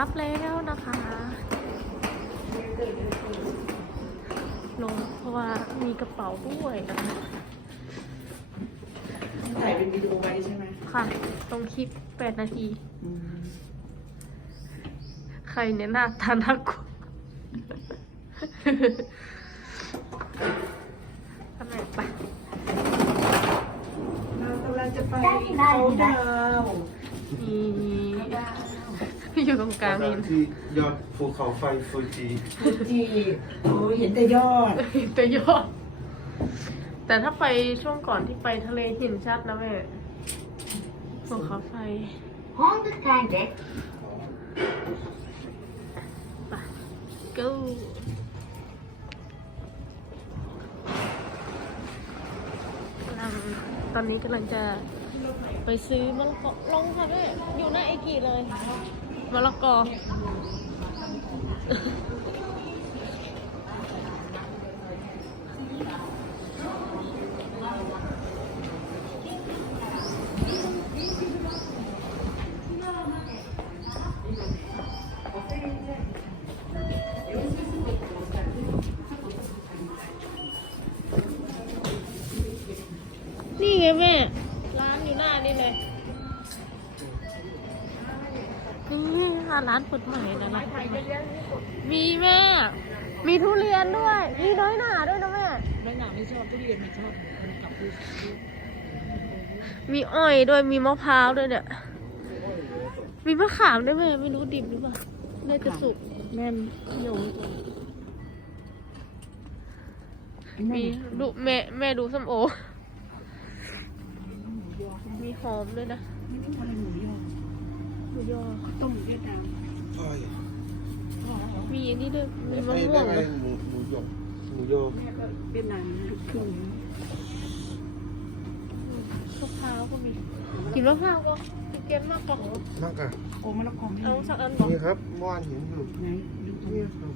รับแล้วนะคะ ลงเพราะว่ามีกระเป๋าด้วยนะคะถ่ายเป็นวิดีโอไว้ใช่ไหมค่ะ ตรงคลิป8นาที ใครเนี่ยหน้าตาน่ากลัวทำไมไปเรากำลังจะไปเขาดาวน์นี่ อยู่ตรงกลางนี่ ที่ยอดภูเขาไฟฟูจิ ฟูจิโอ้ยเห็นแต่ยอด แต่ยอด แต่ถ้าไปช่วงก่อนที่ไปทะเลเห็นชัดนะแม่ภูเขาไฟ ホームタイムです。 ไป go กำลังตอนนี้กำลังจะไปซื้อมะละกอลงค่ะแม่อยู่หน้าเอกีเลย มะล ร้านเปิดใหม่นะร้านเปิดใหม่มีแม่ มีทุเรียนด้วย มีน้อยหนาด้วยนะแม่ น้อยหนาไม่ชอบทุเรียนไม่ชอบมันกับมีอ้อยด้วยมีมะพร้าวด้วยเนี่ย มีมะขามด้วยแม่ไม่รู้ดิบหรือเปล่าน่าจะสุกแม่โยงมีดูแม่แม่ดูส้มโอ มีหอมด้วยนะ ม่ต้องอะไรหมูยอหมูยอต้มเวียดนามอ้อยมีอันนี้ด้วยมีมะไม่ม่วได้งไงด้วยหมูหมูหยกหมูโยกแม่ก็เวียดนามลูกครึ่งมะพร้าวก็มีกินมะพร้าวก็เกลียนมากกว่ามากอะโอ้มะละกอไม่เอาสักอันบอกนี่ครับเมื่อวานเห็นอยู่ไหนดูตรงนี่นี้ครับ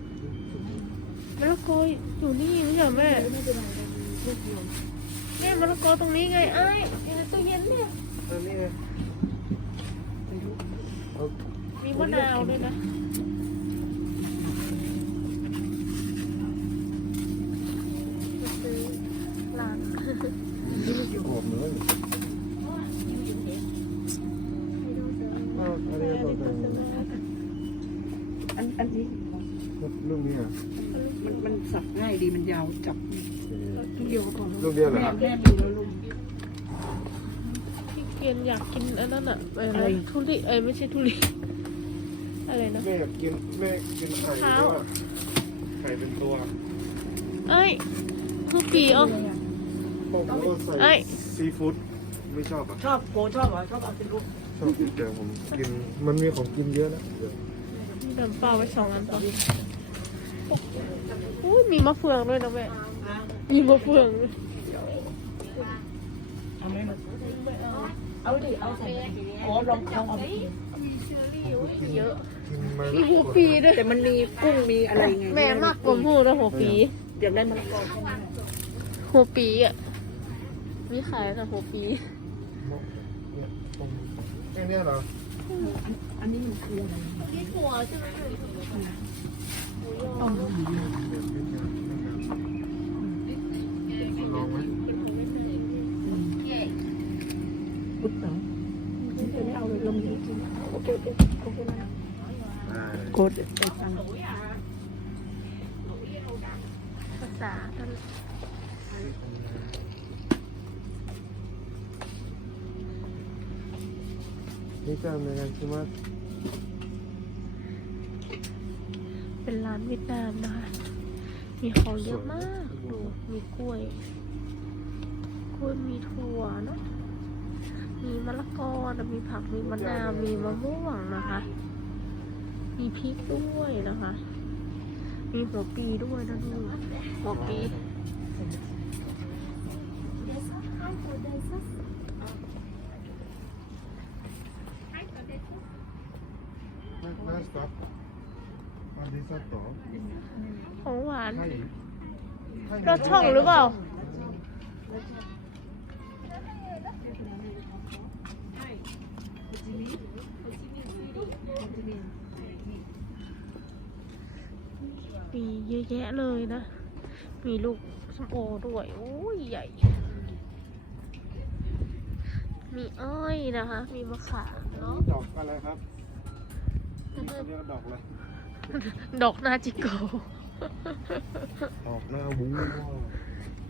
มะละกออยู่นี่ไม่ใช่เหรอแม่ไม่เป็นไรลูกเดียวแม่มะละกอตรงนี้ไงไอ้ายอยู่ในตู้เย็นเนี่ยอันนี้ไงไปดูเอา มีมะนาวด้วยนะจะซื้อร้านหอมเลยอ้าวอันนี้ก็ตัวเองอันอันนี้ลูกนี้อะมันมันสับง่ายดีมันยาวจับลูกเดียวก็พอลูกเดียวเหรอแม่ครับ แม่ดูแล้วลุงพี่เกี ยนอยากกินอันนั้นอะอะไรอะไร นะทุเรียนเอ้ยไม่ใช่ทุเรียนอะไรนะ แม่อยากกินแม่กินไข่ข้าวด้วยไข่เป็นตัวเอ้ยคือปีอ๋อผมก็เอ้ใส่ยซีฟู้ดไม่ชอบอะชอบโกชอบเหรอชอบเอาเป็นลูกชอบกินแต่ผมกินมันมีของกินเยอะนะเดี๋ยวมีน้ำเปล่าไว้สองอันต่ออุ้ยมีมะเฟืองด้วยนะแม่ มีมะเฟืองด้วยเอาไหมมา เอาดิ เอาใส่โอ้ลองลองเอาไปกินเยอะมีหัวปีด้วยแต่มันมีกุ้งมีอะไรไงแม่มากกว่าพูดนะหัวปีเดี๋ยวได้มะละกอใช่ไหมหัวปีอะมีขายนะหัวปีเนี่ยผมแค่เนี้เหรออันนี้มันคืออะไรมีหัวใช่ไหมต้มลองไหม ปุ๊บเหรอจะไม่เอาเลยลงนี้จริงโอเคโอเคโอเคนะได้กดไปฟังภาษาท่านนี่จะเป็นการชิมัสเป็นร้านเวียดนามนะคะ มีของเยอะมาก ดู มีกล้วย กล้วยมีถั่วเนอะ มีมะละกอนะมีผัก มีมะนาว มีมะม่วงนะคะ มีพริกด้วยนะคะ มีหัวปีด้วยนะดูหัวปีน่าสต็อปอันนี้สต็อปของหวานใช่รสช่องหรือเปล่า น มีเยอะแยะเลยนะ มีลูกส้มโอด้วยโอ้ยใหญ่ มีอ้อยนะคะ มีมะขามเนาะดอกอะไรครับเขาเรียกว่าดอกอะไรดอกนาจิโกดอกหน้าบู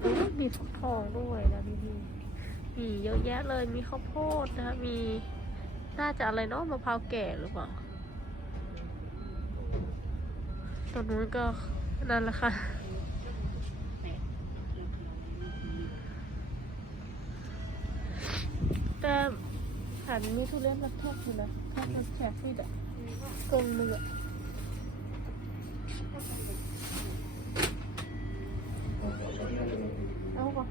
โอ้ยมีฟักทองด้วยนะพี่พี่มีเยอะแยะเลยมีข้าวโพดนะคะมี น่าจะอะไรเนาะมะพร้าวแก่หรือเปล่าตรงนู้นก็นั่นแหละค่ะแต่หันมีทุเรียนมาทอดอยู่นะทอดมันแฉกฟิดอะกลมเนื้อเอาปะ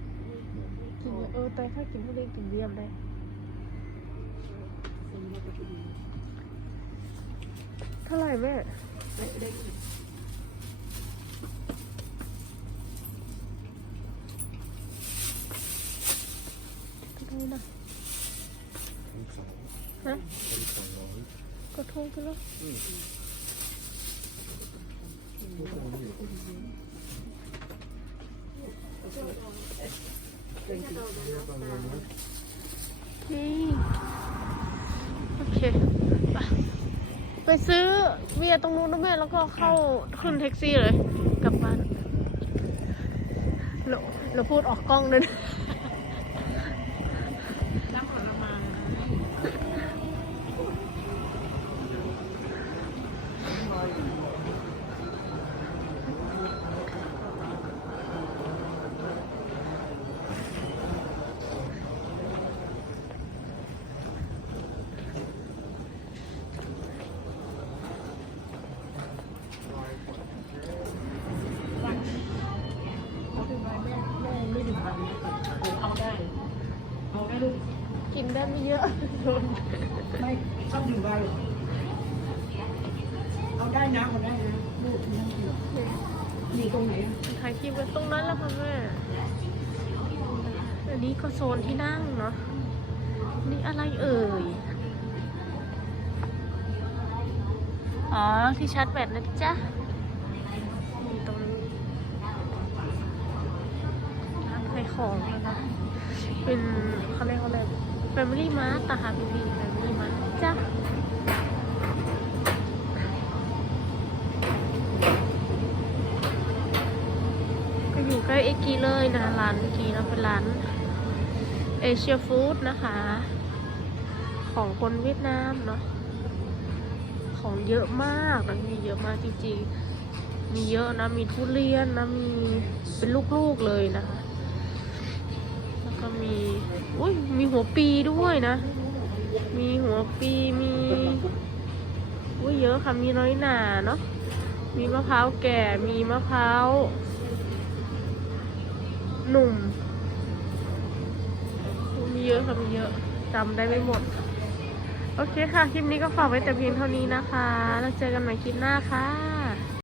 กินเออแต่ถ้ากินทุเรียนกินเยี่ยมได้ เท่าไหร่แม่เท่าไหร่นะสองฮะเป็นสองร้อยก็โทรไปแล้วนี่ โอเคไป ไปซื้อเบียร์ตรงนู้นนะแม่แล้วก็เข้าขึ้นแท็กซี่เลย กลับบ้านเราเราพูดออกกล้องด้วยนะ น้ำผลไม้ เขาถึงไปแม่แม่ไม่ถึงพันผมเอาได้เอาได้ลูก กินได้ไม่เยอะไม่ชอบดื่มไวน์เอาได้นะเอาได้นะลูกนั่งกินมีตรงไหนถ่ายคลิปกันตรงนั้นแล้วค่ะแม่อันนี้ก็โซนที่นั่งเนาะนี่อะไรเอ่ย อ๋อ ที่ชาร์จแบตนะจ๊ะนี่ตรงนี้ร้านขายของนะคะเป็นเขาเรียกว่าอะไร Family Mart นะคะพี่พี่ Family Mart จ้ะก็อยู่ใกล้เอกีเลยนะร้านเอกี้นะเป็นร้านเอเชียฟู้ดนะคะ ของคนเวียดนามเนาะของเยอะมากนะมีเยอะมากจริงๆ มีเยอะนะ มีทุเรียนนะ มีเป็นลูกๆเลยนะคะ ก็มีอุ้ยมีหัวปีด้วยนะ มีหัวปีมีอุ้ยเยอะค่ะมีน้อยหนาเนาะมีมะพร้าวแก่มีมะพร้าวหนุ่มมีเยอะค่ะมีเยอะจำได้ไม่หมด โอเคค่ะ คลิปนี้ก็ฝากไว้แต่เพียงเท่านี้นะคะ แล้วเจอกันใหม่คลิปหน้าค่ะ